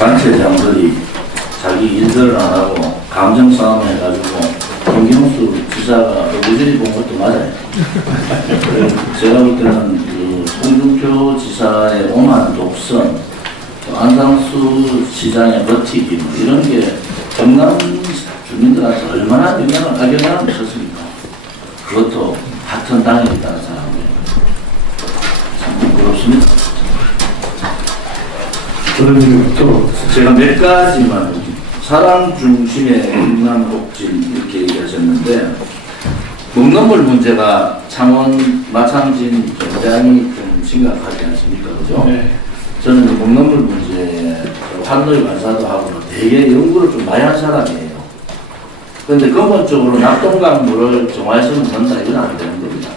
단체장들이 자기 일들을 안 하고 감정 싸움 해가지고 김경수 지사가 무죄리 본 것도 맞아요. 제가 볼 때는 그 홍준표 지사의 오만 독선, 안상수 시장의 버티기 이런 게 경남 주민들한테 얼마나 악영향을 미쳤습니까? 그것도 같은 당에 있다는 사람이 참 부끄럽습니다. 또 제가 몇 가지만 사람 중심의 경남복지 이렇게 얘기하셨는데 먹는물 문제가 창원 마창진 굉장히 좀 심각하지 않습니까? 그죠? 네. 저는 먹는물 문제에 판로의 관사도 하고 되게 연구를 좀 많이 한 사람이에요. 그런데 근본적으로 낙동강 물을 정화해서는 된다 이건 안 되는 겁니다.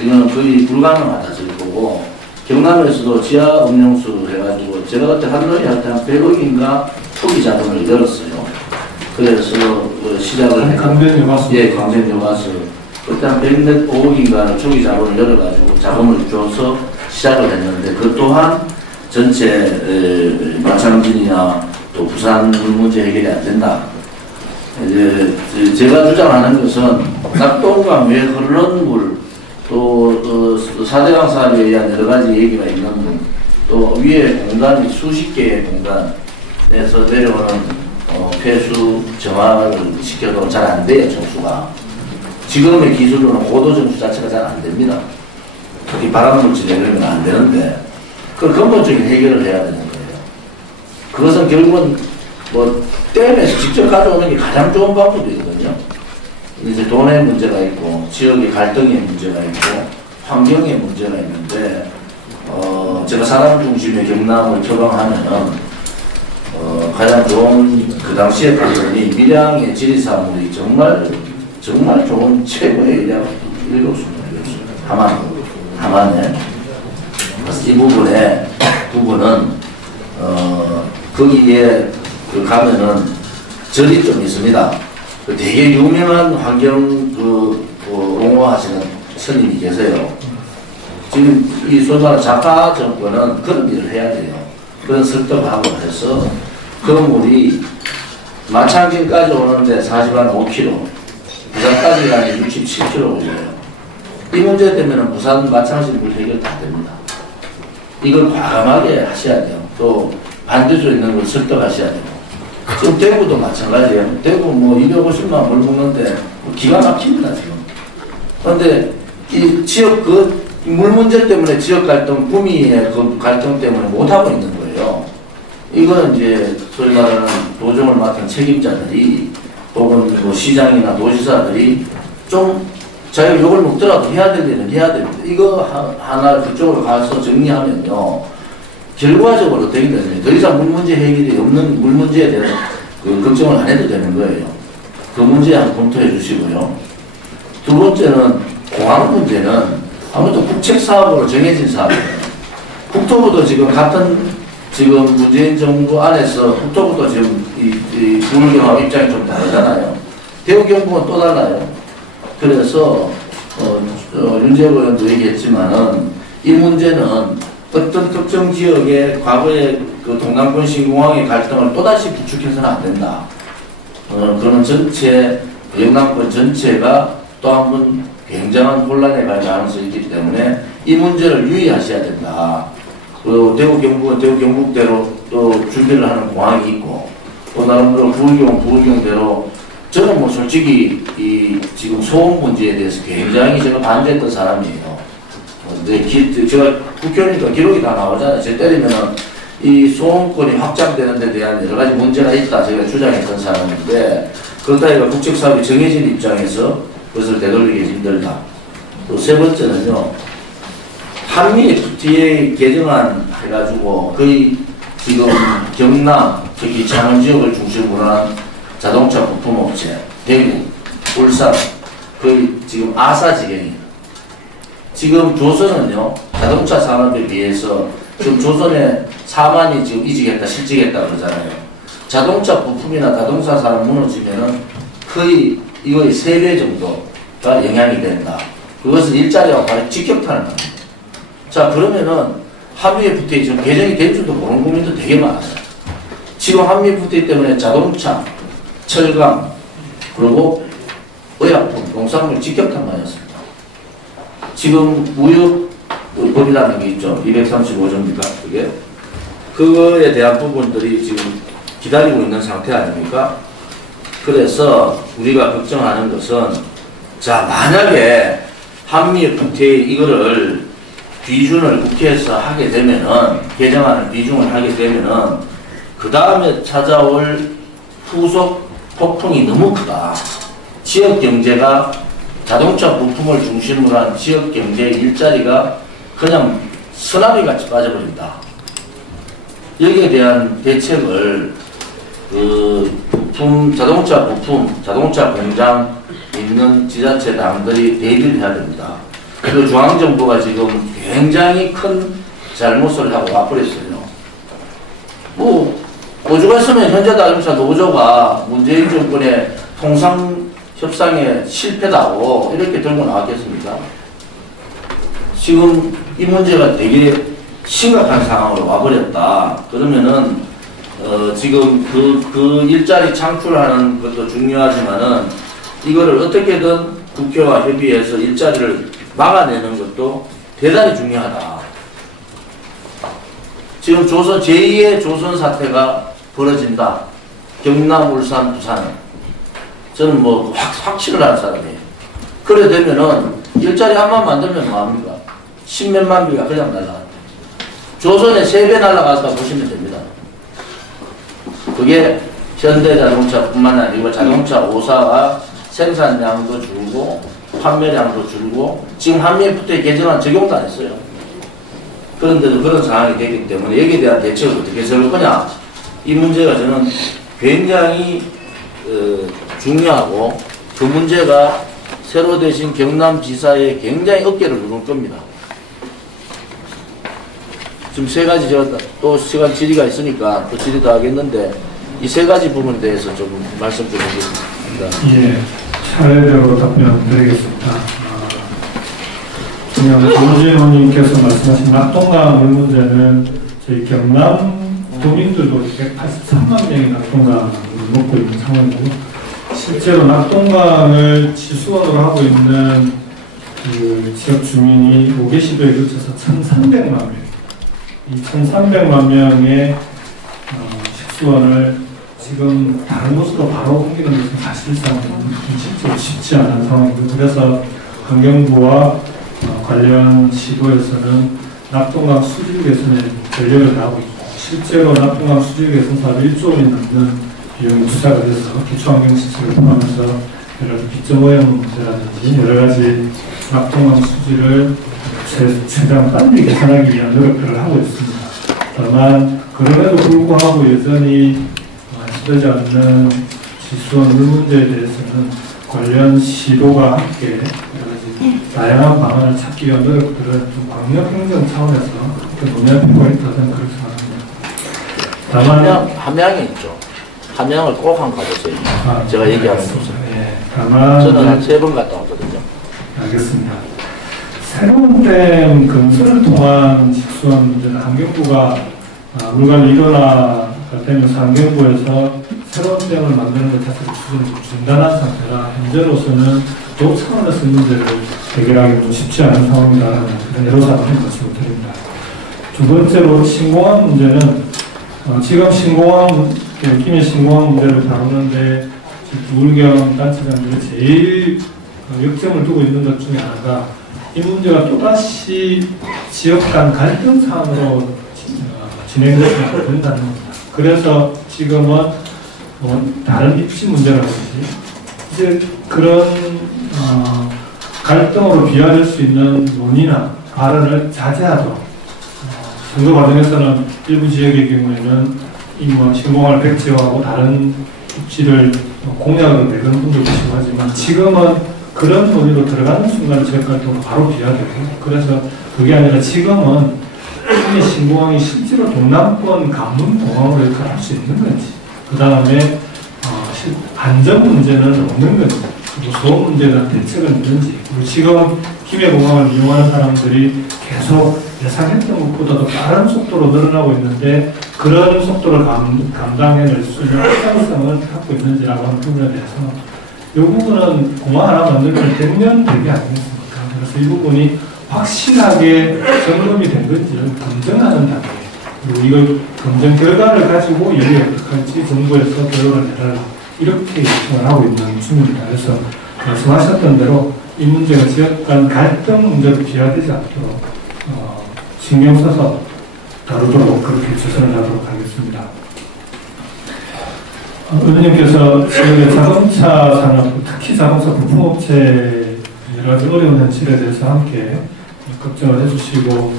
이거는 거의 불가능하다 저를 보고 경남에서도 지하 음용수 해가지고 제가 그때 한노이 할 때 한 100억인가 초기 자금을 열었어요. 그래서 시작을 해서 강변여가수. 예, 강변여가수 그때 한 105억인가를 초기 자금을 열어가지고 자금을 줘서 시작을 했는데 그 또한 전체 마창진이나 또 부산 물 문제 해결이 안 된다. 이제 제가 주장하는 것은 낙동강 위에 흐르는 물, 또 4대강 사업에 의한 여러 가지 얘기가 있는 물, 또 위에 공간이 수십 개의 공간에서 내려오는 폐수 정화를 시켜도 잘 안 돼요, 정수가. 지금의 기술로는 고도 정수 자체가 잘 안 됩니다. 특히 발암물질 이런 건 안 되는데 그 근본적인 해결을 해야 되는 거예요. 그것은 결국은 뭐 댐에서 직접 가져오는 게 가장 좋은 방법이거든요. 이제 돈의 문제가 있고 지역의 갈등의 문제가 있고 환경의 문제가 있는데 제가 사람 중심의 경남을 표방하면은 가장 좋은 그 당시에 봤더니 밀양의 지리산물이 정말 좋은 최고의 일교수입니다. 하만에 이 부분은 거기에 가면은 절이 좀 있습니다. 되게 유명한 환경 옹호하시는 스님이 계세요. 지금 이 소위 작가 정권은 그런 일을 해야 돼요. 그런 설득하고 해서 그 물이 마창진까지 오는데 45km, 부산까지 가는 67km 걸려요. 이 문제 때문에 부산 마창진 물 해결 다 됩니다. 이걸 과감하게 하셔야 돼요. 또 반대쪽에 있는 걸 설득하셔야 되고. 지금 대구도 마찬가지예요. 대구 뭐 250만 물 먹는데 기가 막힙니다, 지금. 그런데 이 지역 물 문제 때문에 지역 갈등, 구미의 그 갈등 때문에 못하고 있는 거예요. 이거는 이제 소위 말하는 도정을 맡은 책임자들이 혹은 뭐 시장이나 도지사들이 좀 자기가 욕을 먹더라도 해야 될 일은 해야 됩니다. 이거 하나 그쪽으로 가서 정리하면요. 결과적으로 되게 되네요. 더 이상 물 문제 해결이 없는 물 문제에 대해서 걱정을 안 해도 되는 거예요. 그 문제 한번 검토해 주시고요. 두 번째는 공항 문제는 아무튼 국책 사업으로 정해진 사업이에요. 국토부도 지금 같은 지금 문재인 정부 안에서 국토부도 지금 이 부울경하고 입장이 좀 다르잖아요. 대우경북은 또 달라요. 그래서 윤재호 의원도 얘기했지만은 이 문제는 어떤 특정 지역의 과거의 그 동남권 신공항의 갈등을 또다시 부축해서는 안 된다. 그런 전체, 영남권 전체가 또 한 번 굉장한 혼란에 갈 가능성이 있기 때문에 이 문제를 유의하셔야 된다. 그리고 대구 경북은 대구 경북대로 또 준비를 하는 공항이 있고, 또 나름대로 부울경대로 저는 뭐 솔직히 이 지금 소음 문제에 대해서 굉장히 제가 반대했던 사람이에요. 제가 국회의원이니까 기록이 다 나오잖아요. 제 때리면은 이 소음권이 확장되는 데 대한 여러 가지 문제가 있다. 제가 주장했던 사람인데, 그렇다 해서 국책사업이 정해진 입장에서 그것을 되돌리기 힘들다. 또 세 번째는요, 한미 FTA 개정안 해가지고 거의 지금 경남, 특히 창원 지역을 중심으로 한 자동차 부품업체, 대구, 울산, 거의 지금 아사 지경이에요. 지금 조선은요, 자동차 산업에 비해서 지금 조선에 4만이 지금 이직했다, 실직했다 그러잖아요. 자동차 부품이나 자동차 산업 무너지면은 거의 이거의 3배 정도가 영향이 된다. 그것은 일자리와 바로 직격탄을 합니다. 자, 그러면은 한미 FTA 지금 개정이 된 줄도 모르는 국민도 되게 많아요. 지금 한미 FTA 때문에 자동차, 철강, 그리고 의약품, 농산물 직격탄 맞았습니다. 지금 무역법이라는 게 있죠. 235조입니까? 그게. 그거에 대한 부분들이 지금 기다리고 있는 상태 아닙니까? 그래서 우리가 걱정하는 것은, 자, 만약에 한미 FTA 이거를 비준을 국회에서 하게 되면은, 개정안을 비준을 하게 되면은, 그 다음에 찾아올 후속 폭풍이 너무 크다. 지역 경제가 자동차 부품을 중심으로 한 지역 경제 일자리가 그냥 쓰나미 같이 빠져버린다. 여기에 대한 대책을 자동차 부품, 자동차 공장 있는 지자체당들이 대비를 해야 됩니다. 그 중앙정부가 지금 굉장히 큰 잘못을 하고 와버렸어요. 노조가 있으면 현재 자동차 노조가 문재인 정권의 통상협상에 실패다고 이렇게 들고 나왔겠습니까? 지금 이 문제가 되게 심각한 상황으로 와버렸다. 그러면은 지금 그 일자리 창출하는 것도 중요하지만은 이거를 어떻게든 국회와 협의해서 일자리를 막아내는 것도 대단히 중요하다. 지금 제2의 조선 사태가 벌어진다. 경남, 울산, 부산. 저는 뭐 확신을 하는 사람이에요. 그래 되면은 일자리 한번 만들면 뭐합니까? 10몇만 개가 그냥 날라간다. 조선의 3배 날라갔다 보시면 됩니다. 그게 현대자동차뿐만 아니고 자동차 5사가 생산량도 줄고 판매량도 줄고 지금 한미 FTA 개정안 적용도 안 했어요. 그런데도 그런 상황이 되기 때문에 여기에 대한 대책을 어떻게 세울 거냐. 이 문제가 저는 굉장히 중요하고 그 문제가 새로 되신 경남지사의 굉장히 어깨를 누를 겁니다. 지금 3가지 제가 또 시간 질의가 있으니까 또 질의도 하겠는데 이 3가지 부분에 대해서 좀 말씀 좀 해주겠습니다. 예, 차례대로 답변드리겠습니다. 그냥 조진 의원님께서 말씀하신 낙동강 물 문제는 저희 경남 도민들도 183만 명이 낙동강을 먹고 있는 상황이고 실제로 낙동강을 지수원으로 하고 있는 그 지역 주민이 5개 시도에 걸쳐서 1,300만 명. 이 1,300만 명의 식수원을 지금 다른 곳으로 바로 옮기는 것은 사실상 실제로 쉽지 않은 상황이고 그래서 환경부와 관련 시도에서는 낙동강 수질 개선에 전력을 다하고 있고 실제로 낙동강 수질 개선 사업 1조 원이 넘는 비용이 투자가 돼서 기초환경시설을 포함해서 여러 가지 빗점 오염 문제라든지 여러 가지 낙동강 수질을 최대한 빨리 개선하기 위한 노력들을 하고 있습니다. 다만 그럼에도 불구하고 여전히 해소되지 않는 지수원 물 문제에 대해서는 관련 시도가 함께 여러 가지 다양한 방안을 찾기 위한 노력들을 좀 광역 행정 차원에서 논의할 필요가 있다고 그렇게 생각합니다. 다만 함양에 있죠. 함양을 꼭 한번 가보세요. 제가 얘기하는 곳은. 예, 다만 저는 한 3번 갔다 왔거든요. 알겠습니다. 새로운 댐 건설을 통한 식수원 문제는 환경부가 물관리 일원화가 되면서 환경부에서 새로운 댐을 만드는 것 자체를 수준이 좀 중단한 상태라 현재로서는 또 차원에서 문제를 해결하기 좀 쉽지 않은 상황이다라는 그런 여론사를 말씀을 드립니다. 두 번째로 신공항 문제는 지금 김해 신공항 문제를 다루는데 부울경 단체장들이 제일 역점을 두고 있는 것 중에 하나가 이 문제가 또다시 지역 간 갈등 사안으로 진행되면 안 된다는 겁니다. 그래서 지금은 다른 입시 문제라든지 이제 그런 갈등으로 비화될 수 있는 논의나 발언을 자제하도록 선거 과정에서는 일부 지역의 경우에는 이 신공항을 백지화하고 다른 입지를 공약으로 내건 분도 계시고 하지만 지금은 그런 논의로 들어가는 순간 지역 갈등으로 바로 비화되고 그래서 그게 아니라 지금은 이 신공항이 실제로 동남권 관문 공항으로 역할을 할 수 있는 건지 그 다음에 안전 문제는 없는 건지 그리고 소음 문제에 대한 대책은 있는지 그리고 지금 김해공항을 이용하는 사람들이 계속 예상했던 것보다도 빠른 속도로 늘어나고 있는데 그런 속도를 감당해낼 수 있는 확장성을 갖고 있는지라고 하는 부분에 대해서 이 부분은 공항 하나 만들면 100년 대비 아니겠습니까? 그래서 이 부분이 확실하게 점검이 된 건지를 검증하는 단계, 그리고 이걸 검증 결과를 가지고 이게 어떻게 할지 정부에서 결론을 내달라, 이렇게 요청을 하고 있는 중입니다. 그래서 말씀하셨던 대로 이 문제가 지역 간 갈등 문제로 비화되지 않도록 신경 써서 다루도록 그렇게 최선을 다하도록 하겠습니다. 의원님께서 지역의 자동차 산업, 특히 자동차 부품업체 여러 가지 어려운 현실에 대해서 함께 걱정을 해주시고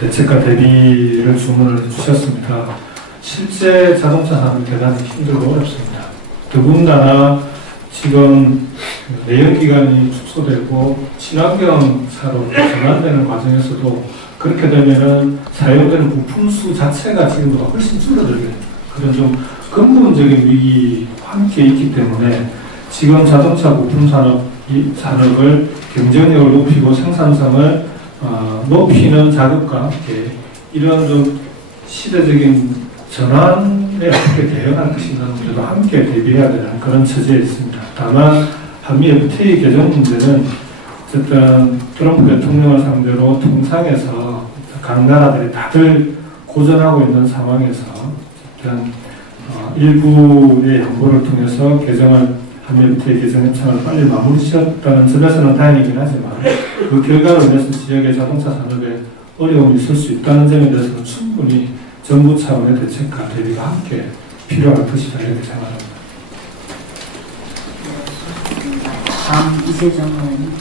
대책과 대비를 주문을 해주셨습니다. 실제 자동차 산업이 대단히 힘들고 어렵습니다. 더군다나 지금 내연기관이 축소되고 친환경차로 전환되는 과정에서도 그렇게 되면은 사용되는 부품 수 자체가 지금보다 훨씬 줄어들게 됩니다. 그런 좀 근본적인 위기와 함께 있기 때문에 지금 자동차 부품 산업을 경쟁력을 높이고 생산성을 높이는 자극과 함께 이런 좀 시대적인 전환에 어떻게 대응할 것인가 문제도 함께 대비해야 되는 그런 처지에 있습니다. 다만 한미 FTA 개정 문제는 어쨌든 트럼프 대통령을 상대로 통상에서 각 나라들이 다들 고전하고 있는 상황에서 어쨌든 일부의 양보를 통해서 한미 FTA 개정 협상을 빨리 마무리 지었다는 점에서는 다행이긴 하지만 그 결과로 인해서 지역의 자동차 산업에 어려움이 있을 수 있다는 점에 대해서는 충분히 정부 차원의 대책과 대비가 함께 필요할 것이다, 이렇게 생각합니다. 다음 이세정 의원님.